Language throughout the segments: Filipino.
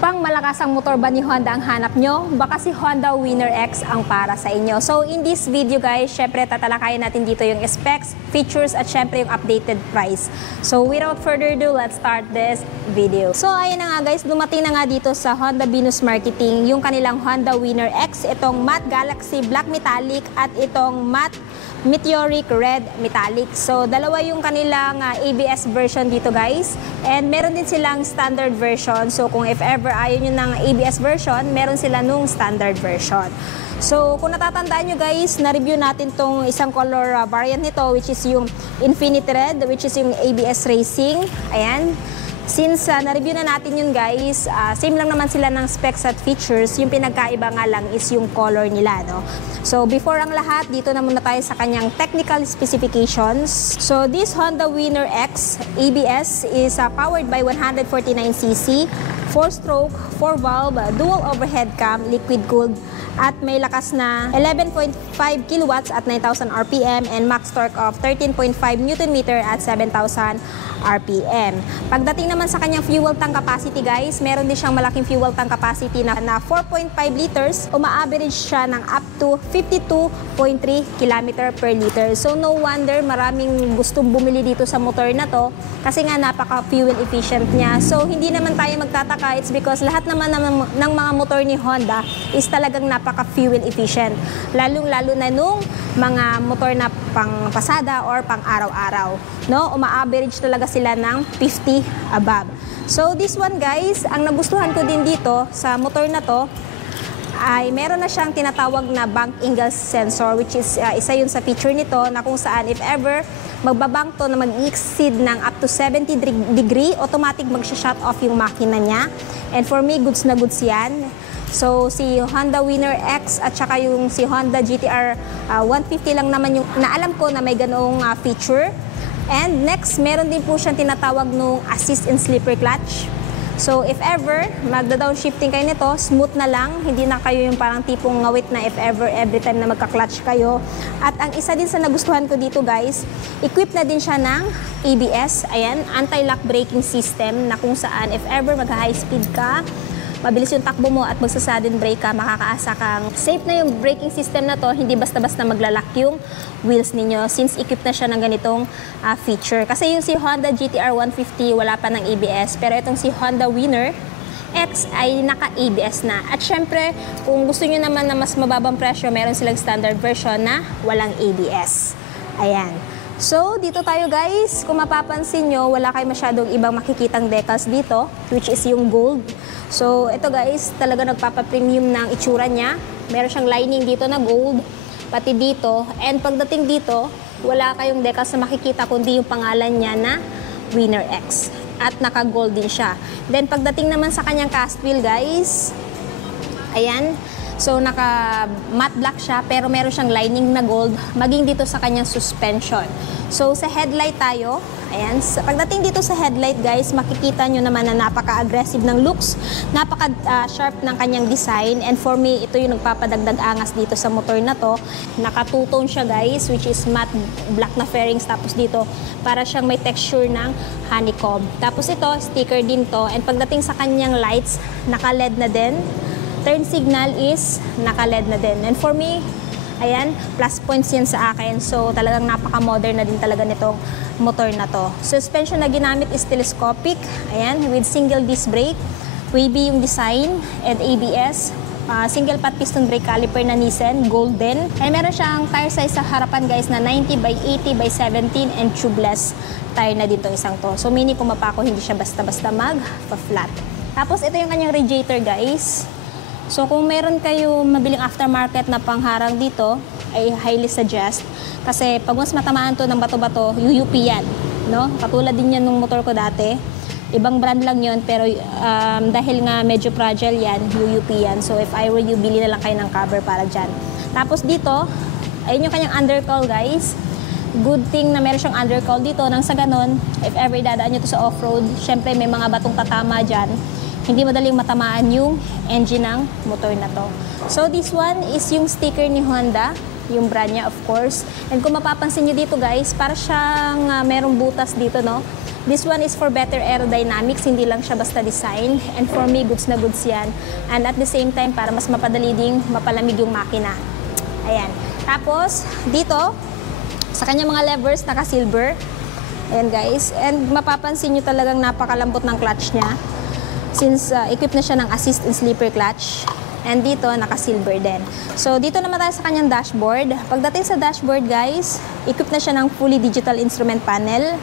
Pang malakas ang motor ba ni Honda ang hanap nyo? Baka si Honda Winner X ang para sa inyo. So in this video guys, syempre tatalakayin natin dito yung specs, features at syempre yung updated price. So without further ado, let's start this video. So ayun na nga guys, dumating na nga dito sa Honda Venus Marketing yung kanilang Honda Winner X, itong Matte Galaxy Black Metallic at itong Matte Meteoric Red Metallic. So dalawa yung kanilang ABS version dito guys, and meron din silang standard version. So kung if ever ayaw nyo ng ABS version, meron sila nung standard version. So kung natatandaan nyo guys, na-review natin tong isang color variant nito, which is yung Infinity Red, which is yung ABS Racing. Ayan. Since na-review na natin yun guys, same lang naman sila ng specs at features, yung pinagkaiba nga lang is yung color nila, no? So before ang lahat, dito na muna tayo sa kanyang technical specifications. So this Honda Winner X ABS is powered by 149cc, 4-stroke, 4-valve, dual overhead cam, liquid-cooled, at may lakas na 11.5 kilowatts at 9,000 RPM and max torque of 13.5 Nm at 7,000 RPM. Pagdating naman sa kanyang fuel tank capacity guys, meron din siyang malaking fuel tank capacity na 4.5 liters. Uma-average siya ng up to 52.3 km per liter. So no wonder maraming gustong bumili dito sa motor na to kasi nga napaka-fuel efficient niya. So hindi naman tayo magtataka, it's because lahat naman ng mga motor ni Honda is talagang napaka-fuel efficient. Lalong-lalo na nung mga motor na pang pasada or pang araw-araw. No, uma-average talaga sila ng 50 above. So this one guys, ang nagustuhan ko din dito sa motor na to ay meron na siyang tinatawag na bank angle sensor, which is isa yun sa feature nito na kung saan if ever magbabank to na mag-exceed ng up to 70 degree, automatic mag-shut off yung makina niya. And for me, goods na goods yan. So si Honda Winner X at saka yung si Honda GTR 150 lang naman yung naalam ko na may ganoong feature. And next, meron din po siyang tinatawag nung assist in slipper clutch. So if ever magda-downshifting kayo nito, smooth na lang, hindi na kayo yung parang tipong ngawit na if ever every time na magka-clutch kayo. At ang isa din sa nagustuhan ko dito guys, equipped na din siya ng ABS, ayan, anti-lock braking system na kung saan if ever mag-high speed ka, mabilis yung takbo mo at magsa-sudden brake ka, makakaasa kang safe na yung braking system na to, hindi basta-basta maglalak yung wheels ninyo since equipped na siya ng ganitong feature. Kasi yung si Honda GTR 150 wala pa ng ABS, pero itong si Honda Winner X ay naka-ABS na. At syempre, kung gusto nyo naman na mas mababang presyo, meron silang standard version na walang ABS. Ayan. So, dito tayo guys, kung mapapansin nyo, wala kayo masyadong ibang makikitang decals dito, which is yung gold. So, ito guys, talaga nagpapa-premium ng itsura niya. Meron siyang lining dito na gold, pati dito. And pagdating dito, wala kayong decals na makikita kundi yung pangalan niya na Winner X. At naka-gold din siya. Then, pagdating naman sa kanyang cast wheel guys, ayan. So, naka-matte black siya, pero meron siyang lining na gold, maging dito sa kanyang suspension. So, sa headlight tayo, ayan. Pagdating dito sa headlight, guys, makikita nyo naman na napaka-aggressive ng looks, napaka-sharp ng kanyang design, and for me, ito yung nagpapadagdag angas dito sa motor na to. Naka-two-tone siya, guys, which is matte black na fairings, tapos dito, para siyang may texture ng honeycomb. Tapos ito, sticker din to, and pagdating sa kanyang lights, naka-LED na din. Turn signal is naka-LED na din. And for me, ayan, plus points yan sa akin. So, talagang napaka-modern na din talaga nitong motor na to. Suspension na ginamit is telescopic. Ayan, with single disc brake. Wavy yung design and ABS. Single pot piston brake caliper na Nissan, golden. And meron siyang tire size sa harapan guys na 90 by 80 by 17 and tubeless tire na dito isang to. So, mini pumapako, hindi siya basta-basta mag-flat. Tapos, ito yung kanyang radiator guys. So kung meron kayo mabiling aftermarket na pangharang dito, ay highly suggest. Kasi pag mas matamaan to ng bato-bato, UUP yan. No? Katulad din yan nung motor ko dati. Ibang brand lang yon pero dahil nga medyo fragile yan, UUP yan. So if I were you, bili na lang kayo ng cover para dyan. Tapos dito, ayun yung kanyang undercowl guys. Good thing na meron siyang undercowl dito. Nang sa ganon, if ever dadaan nyo to sa off-road, syempre may mga batong tatama dyan. Hindi madaling matamaan yung engine ng motor na to. So this one is yung sticker ni Honda, yung brand niya of course. And kung mapapansin nyo dito guys, para siyang merong butas dito, no? This one is for better aerodynamics, hindi lang siya basta design. And for me, goods na goods yan. And at the same time, para mas mapadali ding mapalamig yung makina. Ayan. Tapos, dito, sa kanyang mga levers, naka-silver. Ayan guys. And mapapansin nyo talagang napakalambot ng clutch niya. Since equipped na siya ng assist and sleeper clutch. And dito, naka-silver din. So, dito naman tayo sa kanyang dashboard. Pagdating sa dashboard guys, equipped na siya ng fully digital instrument panel.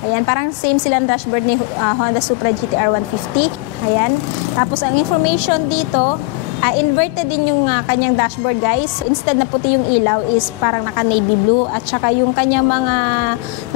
Ayan, parang same sila ng dashboard ni Honda Supra GT-R 150. Ayan. Tapos, ang information dito, inverted din yung kanyang dashboard guys. Instead na puti yung ilaw is parang naka navy blue. At saka yung kanyang mga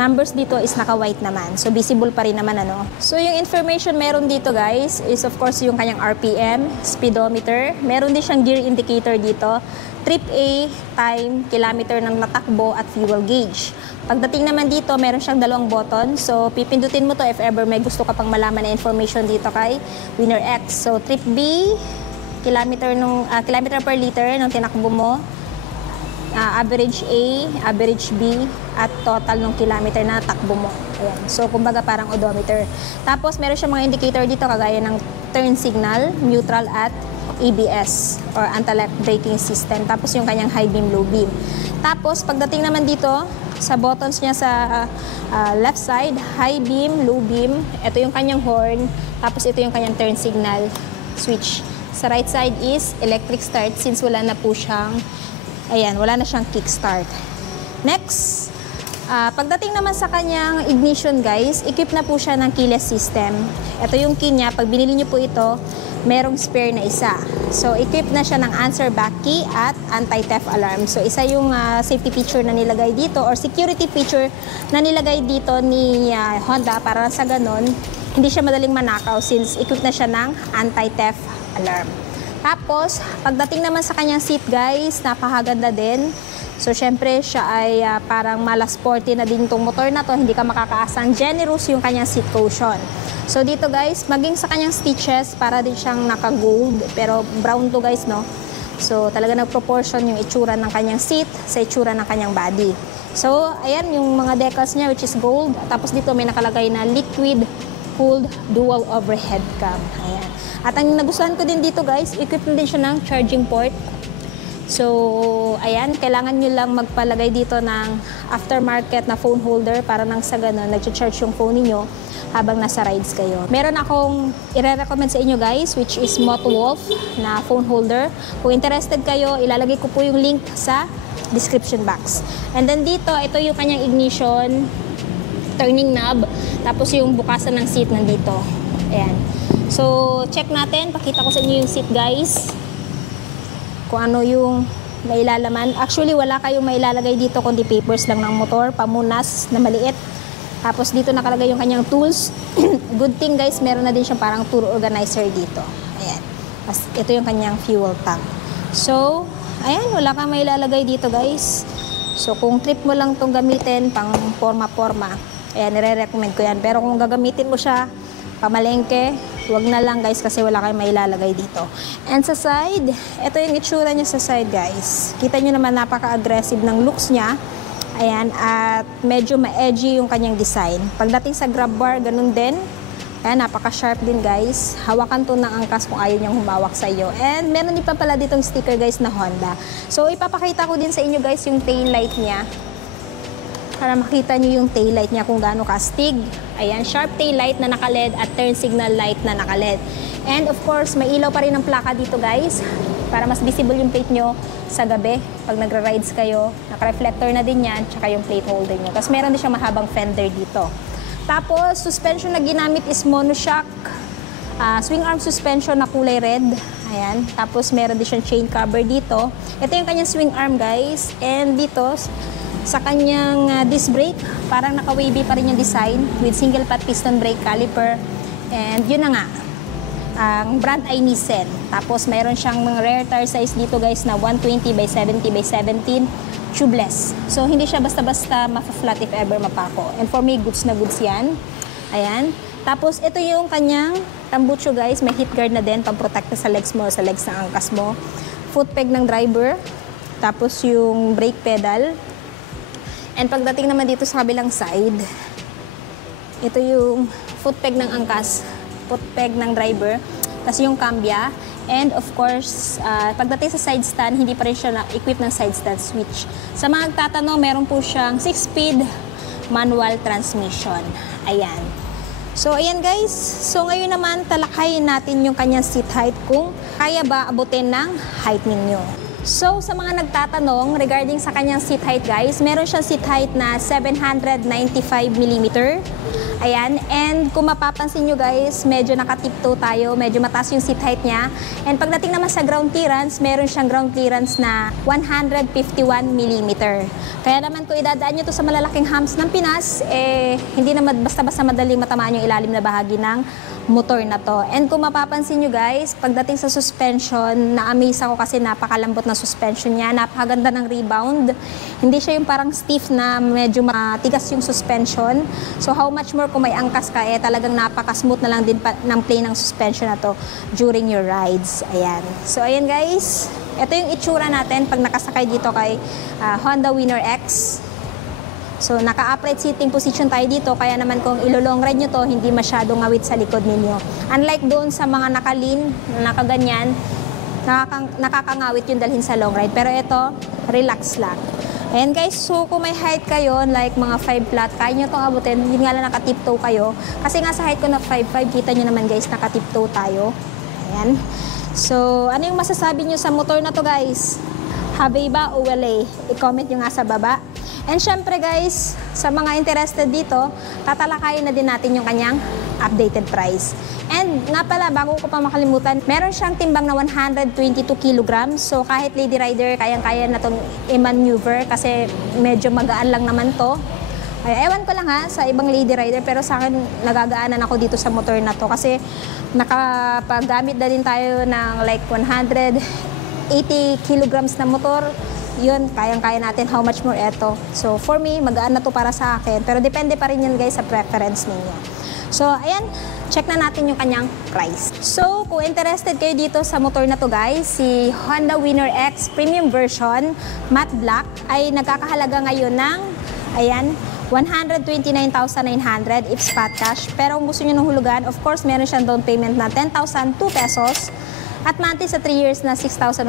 numbers dito is naka white naman. So, visible pa rin naman ano. So, yung information meron dito guys is of course yung kanyang RPM, speedometer. Meron din siyang gear indicator dito. Trip A, time, kilometer ng natakbo at fuel gauge. Pagdating naman dito, meron siyang dalawang button. So, pipindutin mo to if ever may gusto ka pang malaman na information dito kay Winner X. So, Trip B, kilometer per liter nung tinakbo mo. Average A, average B, at total ng kilometer na takbo mo. Ayan. So, kumbaga parang odometer. Tapos, meron siyang mga indicator dito kagaya ng turn signal, neutral at ABS or anti-lock braking system. Tapos, yung kanyang high beam, low beam. Tapos, pagdating naman dito, sa buttons niya sa left side, high beam, low beam. Ito yung kanyang horn. Tapos ito yung kanyang turn signal switch. Sa right side is electric start since wala na po siyang, ayan, wala na siyang kick start. Next, pagdating naman sa kanyang ignition guys, equip na po siya ng keyless system. Ito yung key niya. Pag binili niyo po ito, merong spare na isa. So, equip na siya ng answer back key at anti-theft alarm. So, isa yung safety feature na nilagay dito or security feature na nilagay dito ni Honda para sa ganon, hindi siya madaling manakaw since equip na siya ng anti-theft alarm. Tapos, pagdating naman sa kanyang seat guys, napakaganda din. So, syempre, siya ay parang mala sporty na din itong motor na to. Hindi ka makakaasang generous yung kanyang seat cushion. So, dito guys, maging sa kanyang stitches, para din siyang naka-gold. Pero brown to guys, no? So, talaga nag-proportion yung itsura ng kanyang seat sa itsura ng kanyang body. So, ayan, yung mga decals niya, which is gold. Tapos dito may nakalagay na liquid cooled dual overhead cam. Ayan. At ang nagustuhan ko din dito guys, equipped din siya ng charging port. So, ayan, kailangan nyo lang magpalagay dito ng aftermarket na phone holder para nang sa ganun, nag-charge yung phone niyo habang nasa rides kayo. Meron akong i-recommend sa inyo guys, which is Motowolf na phone holder. Kung interested kayo, ilalagay ko po yung link sa description box. And then dito, ito yung kanyang ignition, turning knob, tapos yung bukasan ng seat nandito. Ayan. So, check natin. Pakita ko sa inyo yung seat guys. Kung ano yung mailalaman. Actually, wala kayong mailalagay dito kundi papers lang ng motor, pamunas na maliit. Tapos dito nakalagay yung kanyang tools. Good thing guys, meron na din siyang parang tool organizer dito. Ayan. Ito yung kanyang fuel tank. So, ayan, wala kang mailalagay dito guys. So, kung trip mo lang itong gamitin pang forma-forma, ayan, nire-recommend ko yan. Pero kung gagamitin mo siya pamalengke, huwag na lang guys kasi wala kayong mailalagay dito. And sa side, ito yung itsura niya sa side guys. Kita nyo naman napaka-aggressive ng looks niya. Ayan, at medyo ma-edgy yung kanyang design. Pagdating sa grab bar, ganun din. Ayan, napaka-sharp din guys. Hawakan to ng angkas kung ayaw niyang humawak sa iyo. And meron din pa pala ditong sticker guys na Honda. So, ipapakita ko din sa inyo guys yung tail light niya. Para makita nyo yung tail light niya kung gaano ka-stig. Ayan, sharp tail light na naka-LED at turn signal light na naka-LED. And of course, may ilaw pa rin ang plaka dito guys. Para mas visible yung plate nyo sa gabi. Pag nagra-rides kayo, naka-reflector na din yan, tsaka yung plate holder nyo. Tapos meron din siyang mahabang fender dito. Tapos, suspension na ginamit is monoshock. Swing arm suspension na kulay red. Ayan. Tapos meron din siyang chain cover dito. Ito yung kanyang swing arm guys. And dito, sa kanyang disc brake, parang naka-wavy pa rin yung design with single pot piston brake caliper. And yun na nga, ang brand ay Nissan. Tapos mayroon siyang mga rear tire size dito guys na 120 by 70 by 17 tubeless. So hindi siya basta-basta ma-flat if ever mapako. And for me, goods na goods yan. Ayan. Tapos ito yung kanyang tambucho guys. May heat guard na din pang-protect sa legs mo, sa legs ng angkas mo. Foot peg ng driver. Tapos yung brake pedal. And pagdating naman dito sa kabilang side, Ito yung foot peg ng angkas, foot peg ng driver, tapos yung cambia. And of course, pagdating sa side stand, hindi pa rin siya na-equip ng side stand switch. Sa mga nagtatanong, meron po siyang 6-speed manual transmission. Ayan. So, ayan guys. So, ngayon naman, talakayin natin yung kanyang seat height kung kaya ba abutin ng height ninyo. So, sa mga nagtatanong regarding sa kanyang seat height guys, meron siyang seat height na 795mm. Ayan. And kung mapapansin nyo guys, medyo nakatiptoe tayo, medyo mataas yung seat height niya. And pagdating naman sa ground clearance, meron siyang ground clearance na 151mm. Kaya naman kung idadaan nyo to sa malalaking humps ng Pinas, hindi naman basta-basta madaling matamaan yung ilalim na bahagi ng motor na to. And kung mapapansin nyo guys, pagdating sa suspension, na-amaze ako kasi napakalambot na suspension niya, napakaganda ng rebound. Hindi siya yung parang stiff na medyo matigas yung suspension. So how much more kung may angkas ka, talagang napaka-smooth na lang din ng plane ng suspension na to during your rides. Ayan. So ayan guys, ito yung itsura natin pag nakasakay dito kay Honda Winner X. So, naka-upright sitting position tayo dito, kaya naman kung ilo-long ride nyo to, hindi masyadong ngawit sa likod ninyo. Unlike doon sa mga naka-lean, nakaganyan, nakakangawit yung dalhin sa long ride. Pero ito, relax lang. Ayan guys, so kung may height kayo, like mga 5 flat, kaya nyo itong abutin, hindi nga lang nakatiptoe kayo. Kasi nga sa height ko na 5'5", kita nyo naman guys, nakatiptoe tayo. Ayan. So, ano yung masasabi nyo sa motor na to guys? Habay ba o wala? I-comment nyo nga sa baba. And syempre guys, sa mga interested dito, tatalakayin na din natin yung kanyang updated price. And nga pala, bago ko pa makalimutan, meron siyang timbang na 122 kilograms. So kahit lady rider, kayang-kaya na itong i-maneuver kasi medyo magaan lang naman to. Ay, ewan ko lang ha, sa ibang lady rider, pero sa akin nagagaanan ako dito sa motor na to kasi nakapaggamit na din tayo ng like 180 kilograms na motor. Yun, kayang-kaya natin how much more eto. So, for me, magaan na to para sa akin. Pero depende pa rin yan guys sa preference ninyo. So, ayan, check na natin yung kanyang price. So, kung interested kayo dito sa motor na to guys, si Honda Winner X Premium Version Matte Black ay nagkakahalaga ngayon ng, ayan, 129,900 if spot cash. Pero kung gusto nyo ng hulugan, of course, meron siyang down payment na 10,002 pesos. At monthly sa 3 years na 6,105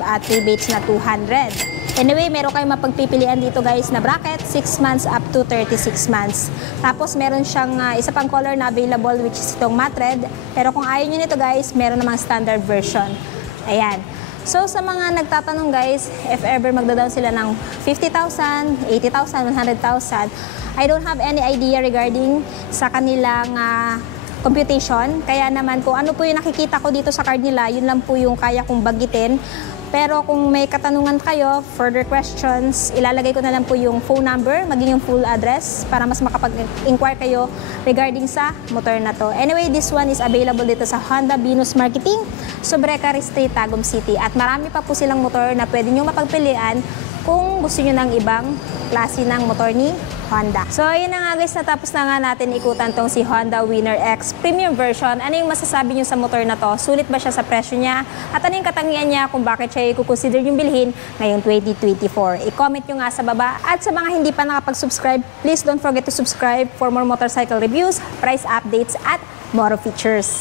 at rebates na 200. Anyway, meron kayong mapagpipilian dito guys na bracket, 6 months up to 36 months. Tapos meron siyang isa pang color na available which is itong matte red. Pero kung ayaw nyo nito guys, meron namang standard version. Ayan. So sa mga nagtatanong guys, if ever magda-down sila ng 50,000, 80,000, 100,000, I don't have any idea regarding sa kanilang computation. Kaya naman kung ano po yung nakikita ko dito sa card nila, yun lang po yung kaya kong bagitin. Pero kung may katanungan kayo, further questions, ilalagay ko na lang po yung phone number, maging yung full address para mas makapag-inquire kayo regarding sa motor na to. Anyway, this one is available dito sa Honda Venus Marketing, Sobrecar Street, Tagum City. At marami pa po silang motor na pwede nyo mapagpilian kung gusto nyo ng ibang klase ng motor ni Honda. So, ayun na nga guys, natapos na nga natin ikutan tong si Honda Winner X Premium Version. Ano yung masasabi nyo sa motor na to? Sulit ba siya sa presyo niya? At ano yung katangian niya kung bakit siya i-consider yung bilhin ngayong 2024? I-comment nyo nga sa baba. At sa mga hindi pa nakapag-subscribe, please don't forget to subscribe for more motorcycle reviews, price updates, at more features.